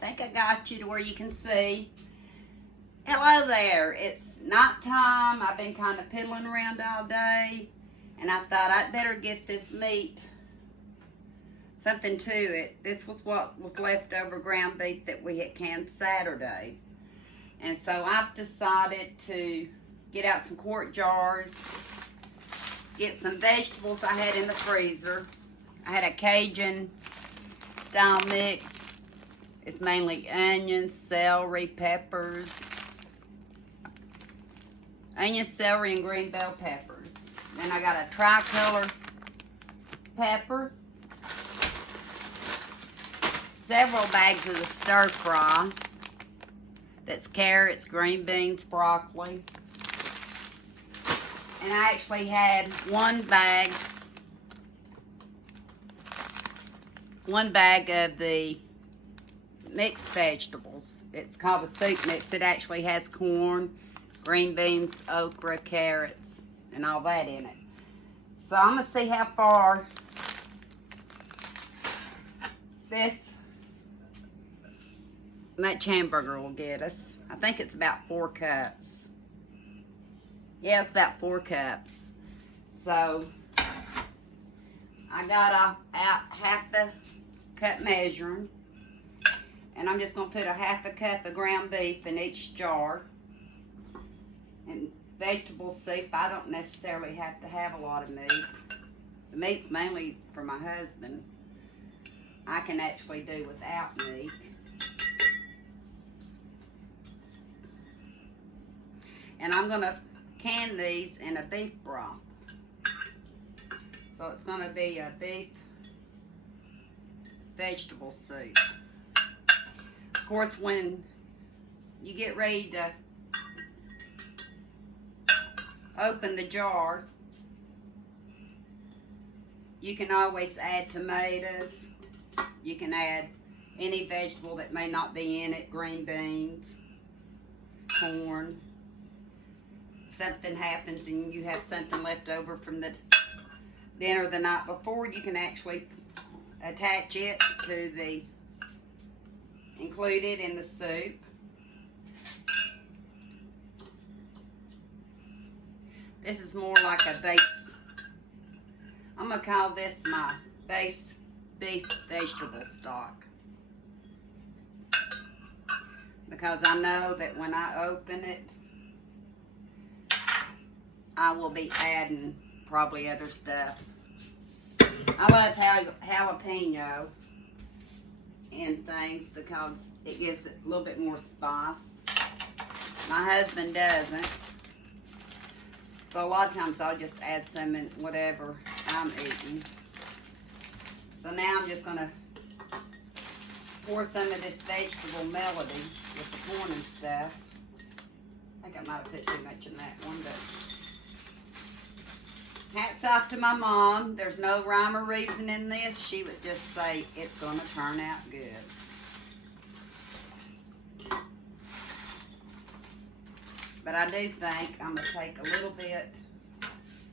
I think I got you to where you can see. Hello there. It's nighttime. I've been kind of piddling around all day, and I thought I'd better get this meat, something to it. This was what was leftover ground beef that we had canned Saturday. And so I've decided to get out some quart jars, get some vegetables I had in the freezer. I had a Cajun style mix. It's mainly onions, celery, peppers. Onions, celery, and green bell peppers. Then I got a tricolor pepper. Several bags of the stir fry. That's carrots, green beans, broccoli. And I actually had one bag of the mixed vegetables. It's called a soup mix. It actually has corn, green beans, okra, carrots, and all that in it. So I'm going to see how far this much hamburger will get us. I think it's about 4 cups. Yeah, it's about 4 cups. So I got out half a cup measuring. And I'm just going to put a half a cup of ground beef in each jar. And vegetable soup, I don't necessarily have to have a lot of meat. The meat's mainly for my husband. I can actually do without meat. And I'm going to can these in a beef broth. So it's going to be a beef vegetable soup. Of course, when you get ready to open the jar, you can always add tomatoes. You can add any vegetable that may not be in it, green beans, corn. If something happens and you have something left over from the dinner the night before, you can actually attach it to the included in the soup. This is more like a base. I'm going to call this my base beef vegetable stock. Because I know that when I open it, I will be adding probably other stuff. I love jalapeno and things because it gives it a little bit more spice. My husband doesn't. So a lot of times I'll just add some in whatever I'm eating. So now I'm just going to pour some of this vegetable melody with the corn and stuff. I think I might have put too much in that one, but hats off to my mom. There's no rhyme or reason in this. She would just say it's going to turn out good. But I do think I'm going to take a little bit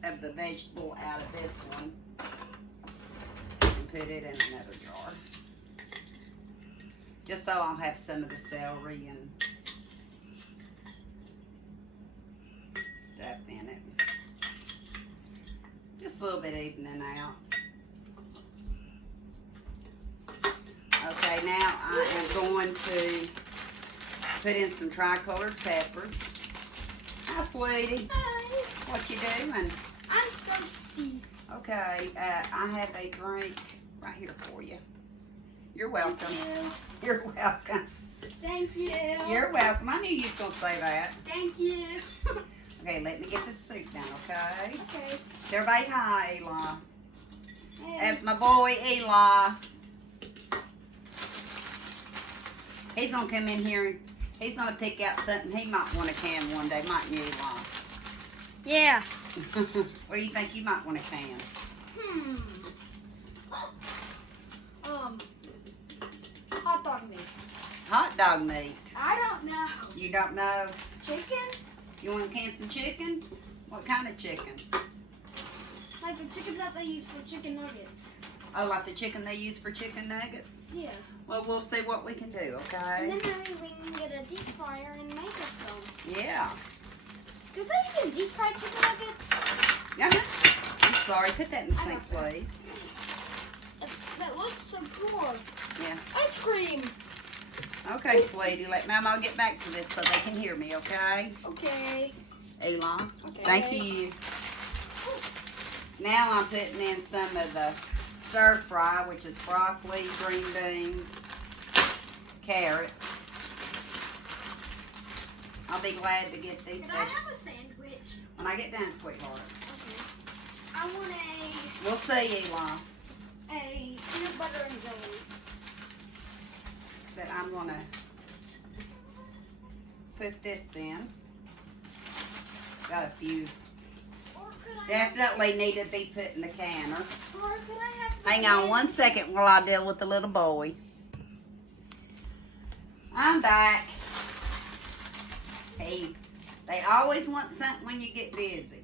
of the vegetable out of this one and put it in another jar. Just so I'll have some of the celery and stuff in it. Just a little bit evening out. Okay, now I am going to put in some tricolored peppers. Hi, sweetie. Hi. What you doing? I'm thirsty. Okay, I have a drink right here for you. You're welcome. Thank you. You're welcome. Thank you. You're welcome. I knew you was going to say that. Thank you. Okay, let me get this soup down, okay? Okay. Everybody, hi, Eli. Hey. That's my boy, Eli. He's going to come in here and he's going to pick out something he might want to can one day, mightn't you, Eli? Yeah. What do you think you might want to can? Hot dog meat. Hot dog meat. I don't know. You don't know? Chicken? You want to can some chicken? What kind of chicken? Like the chicken that they use for chicken nuggets. Oh, like the chicken they use for chicken nuggets? Yeah. Well, we'll see what we can do, okay? And then maybe we can get a deep fryer and make us some. Yeah. Do they even deep fry chicken nuggets? I'm sorry. Put that in the sink, please. That looks so cool. Yeah. Ice cream. Okay, sweetie. Let Mama get back to this so they can hear me, okay? Okay. Elon. Okay. Thank you. Now I'm putting in some of the stir fry, which is broccoli, green beans, carrots. I'll be glad to get these. Can I have a sandwich? When I get done, sweetheart. Okay. I want We'll see, Elon. a peanut butter and jelly. But I'm gonna put this in. Got a few. Or could I Definitely need to be put in the canner. Or could I have Hang on one second while I deal with the little boy. I'm back. Hey, they always want something when you get busy.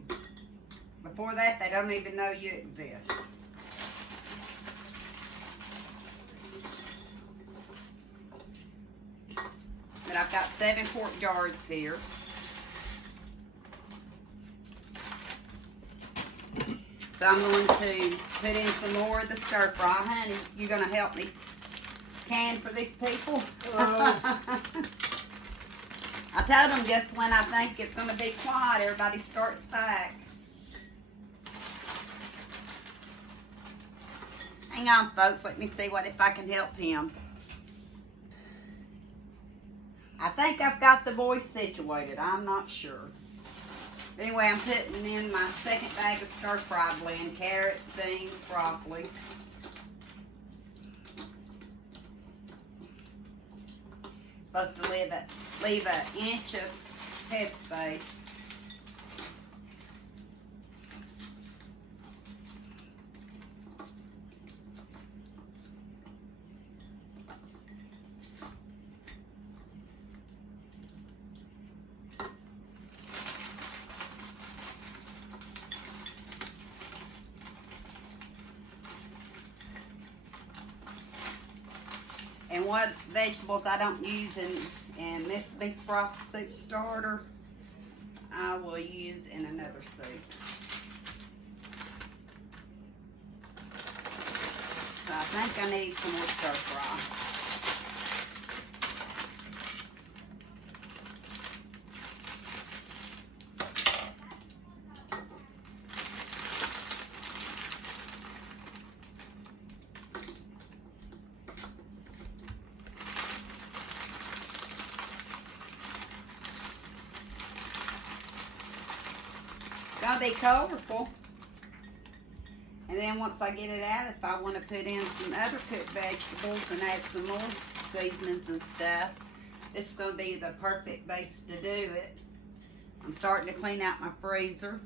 Before that, they don't even know you exist. But I've got 7 quart jars here. So I'm going to put in some more of the stir fry. Honey, you going to help me can for these people? I told them just when I think it's going to be quiet, everybody starts back. Hang on, folks. Let me see if I can help him. I think I've got the boys situated. I'm not sure. Anyway, I'm putting in my second bag of stir-fry blend. Carrots, beans, broccoli. Supposed to leave an inch of headspace. And what vegetables I don't use in this beef broth soup starter, I will use in another soup. So I think I need some more stir fry. Gotta be colorful. And then once I get it out, if I want to put in some other cooked vegetables and add some more seasonings and stuff, this is going to be the perfect base to do it. I'm starting to clean out my freezer.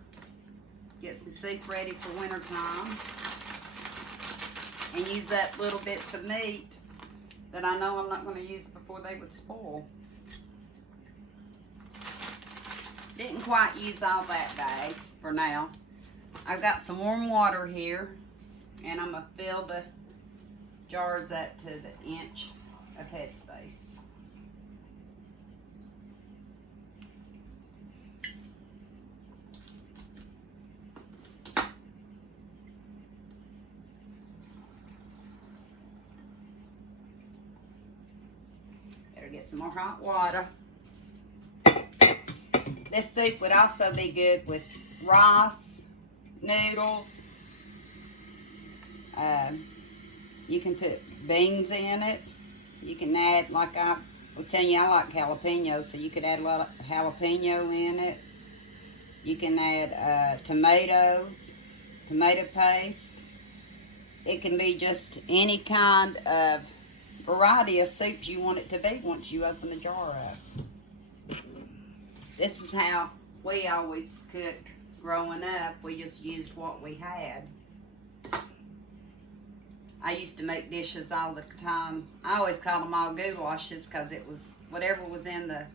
Get some soup ready for winter time. And use up little bits of meat that I know I'm not going to use before they would spoil. Didn't quite use all that day for now. I've got some warm water here, and I'm going to fill the jars up to the inch of headspace. Better get some more hot water. This soup would also be good with rice, noodles. You can put beans in it. You can add, like I was telling you, I like jalapenos, so you could add a lot of jalapeno in it. You can add tomatoes, tomato paste. It can be just any kind of variety of soups you want it to be once you open the jar up. This is how we always cooked growing up. We just used what we had. I used to make dishes all the time. I always called them all goulashes because it was whatever was in the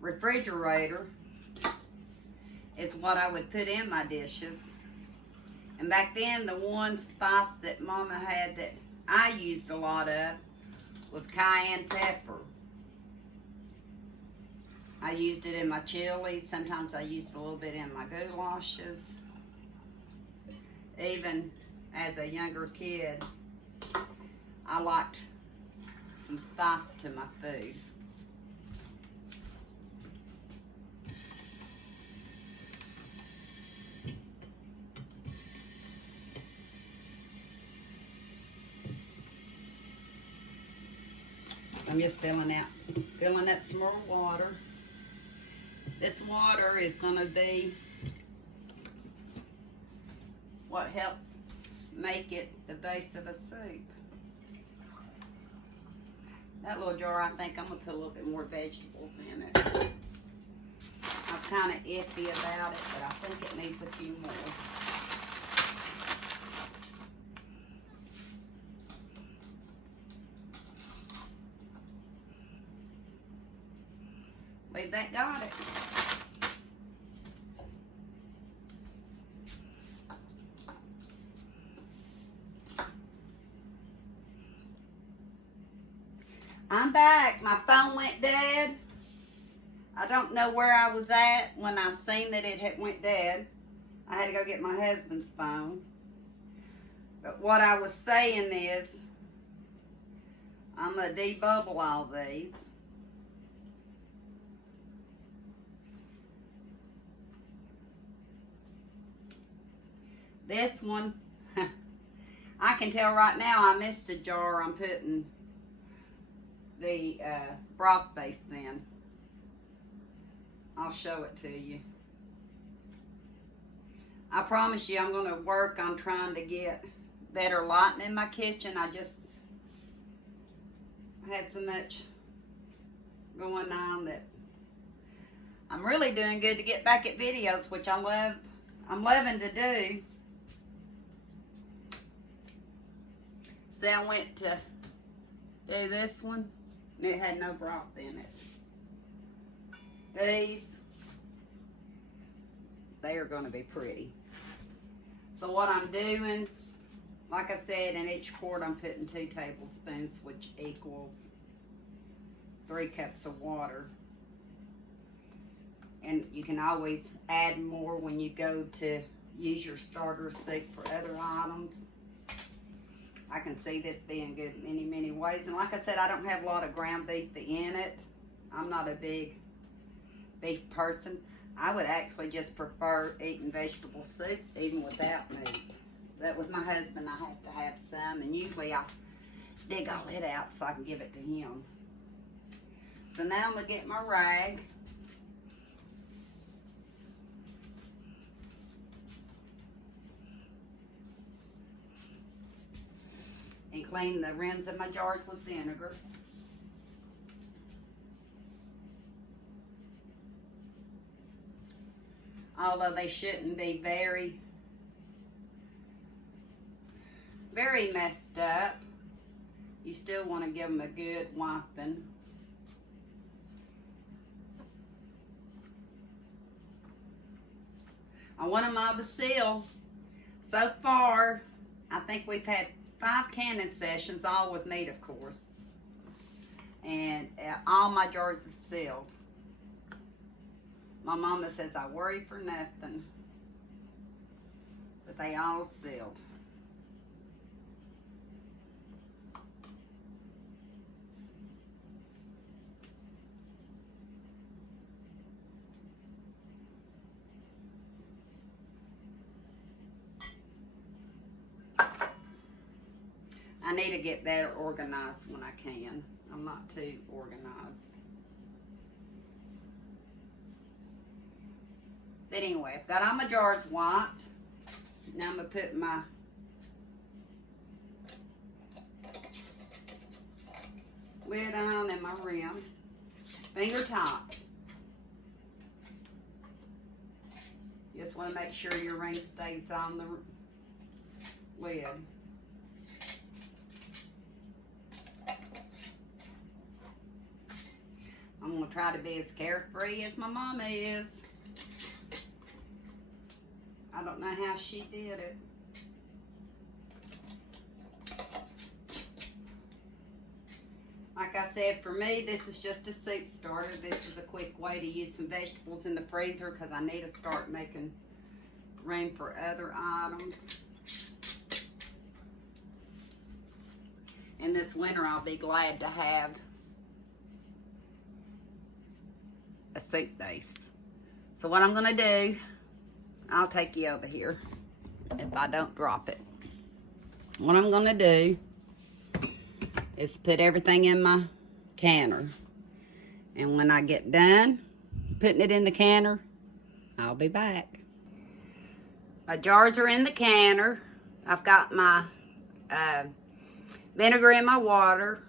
refrigerator is what I would put in my dishes. And back then, the one spice that Mama had that I used a lot of was cayenne pepper. I used it in my chilies. Sometimes I used a little bit in my goulashes. Even as a younger kid, I liked some spice to my food. I'm just filling up some more water. This water is going to be what helps make it the base of a soup. That little jar, I think I'm going to put a little bit more vegetables in it. I was kind of iffy about it, but I think it needs a few more. Believe that got it. I'm back. My phone went dead. I don't know where I was at when I seen that it had went dead. I had to go get my husband's phone. But what I was saying is, I'm going to debubble all these. This one, I can tell right now I missed a jar I'm putting the broth base in. I'll show it to you. I promise you I'm going to work on trying to get better lighting in my kitchen. I just had so much going on that I'm really doing good to get back at videos, which I'm loving to do. See, I went to do this one, and it had no broth in it. These, they are going to be pretty. So what I'm doing, like I said, in each quart I'm putting 2 tablespoons, which equals 3 cups of water. And you can always add more when you go to use your starter soup for other items. I can see this being good in many ways. And like I said, I don't have a lot of ground beef in it. I'm not a big beef person. I would actually just prefer eating vegetable soup even without meat. But with my husband, I have to have some. And usually I dig all it out so I can give it to him. So now I'm going to get my rag. And clean the rims of my jars with vinegar. Although they shouldn't be very messed up, you still want to give them a good wiping. I want them all to seal. So far, I think we've had 5 canning sessions, all with meat, of course. And all my jars are sealed. My mama says I worry for nothing. But they all sealed. I need to get better organized when I can. I'm not too organized. But anyway, I've got all my jars wiped. Now I'm going to put my lid on and my rim. Finger top. You just want to make sure your ring stays on the lid. I'm going to try to be as carefree as my mama is. I don't know how she did it. Like I said, for me, this is just a soup starter. This is a quick way to use some vegetables in the freezer because I need to start making room for other items. And this winter, I'll be glad to have a soup base. So what I'm gonna do, I'll take you over here if I don't drop it. What I'm gonna do is put everything in my canner. And when I get done putting it in the canner, I'll be back. My jars are in the canner. I've got my vinegar in my water.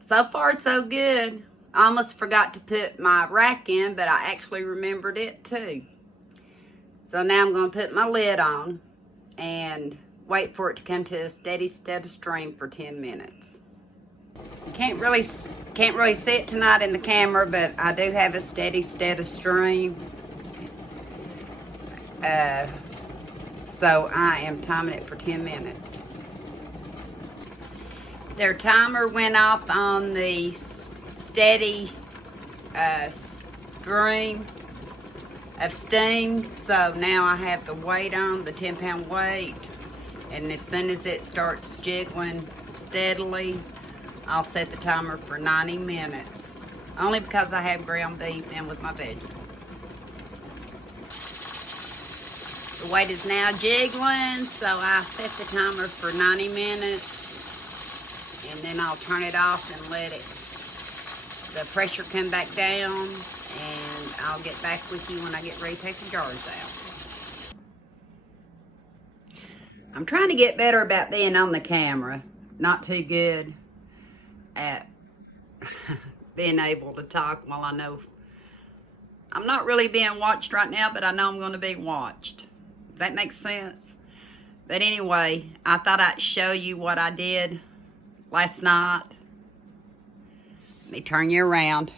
So far, so good. I almost forgot to put my rack in, but I actually remembered it too. So now I'm going to put my lid on and wait for it to come to a steady stream for 10 minutes. You can't really see it tonight in the camera, but I do have a steady stream. So I am timing it for 10 minutes. Their timer went off on the steady stream of steam, so now I have the weight on, the 10-pound weight, and as soon as it starts jiggling steadily, I'll set the timer for 90 minutes, only because I have ground beef in with my vegetables. The weight is now jiggling, so I set the timer for 90 minutes, and then I'll turn it off and let the pressure come back down, and I'll get back with you when I get ready to take the jars out. I'm trying to get better about being on the camera. Not too good at being able to talk while I know I'm not really being watched right now, but I know I'm going to be watched. Does that make sense? But anyway, I thought I'd show you what I did last night. Let me turn you around.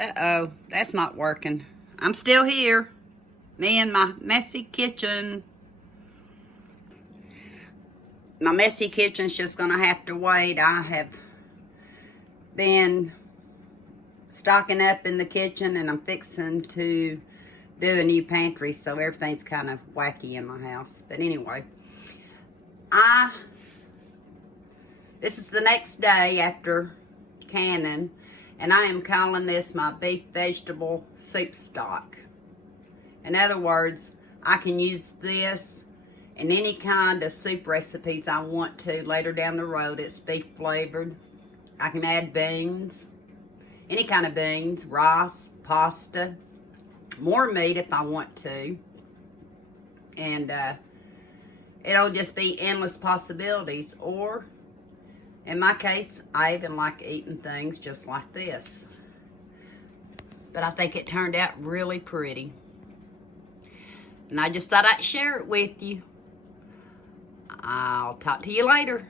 Uh-oh, that's not working. I'm still here. Me and my messy kitchen. My messy kitchen's just gonna have to wait. I have been stocking up in the kitchen, and I'm fixing to do a new pantry, so everything's kind of wacky in my house. But anyway, this is the next day after canning, and I am calling this my beef vegetable soup stock. In other words, I can use this in any kind of soup recipes I want to later down the road. It's beef flavored. I can add beans, any kind of beans, rice, pasta, more meat if I want to. And it'll just be endless possibilities. Or, in my case, I even like eating things just like this. But I think it turned out really pretty. And I just thought I'd share it with you. I'll talk to you later.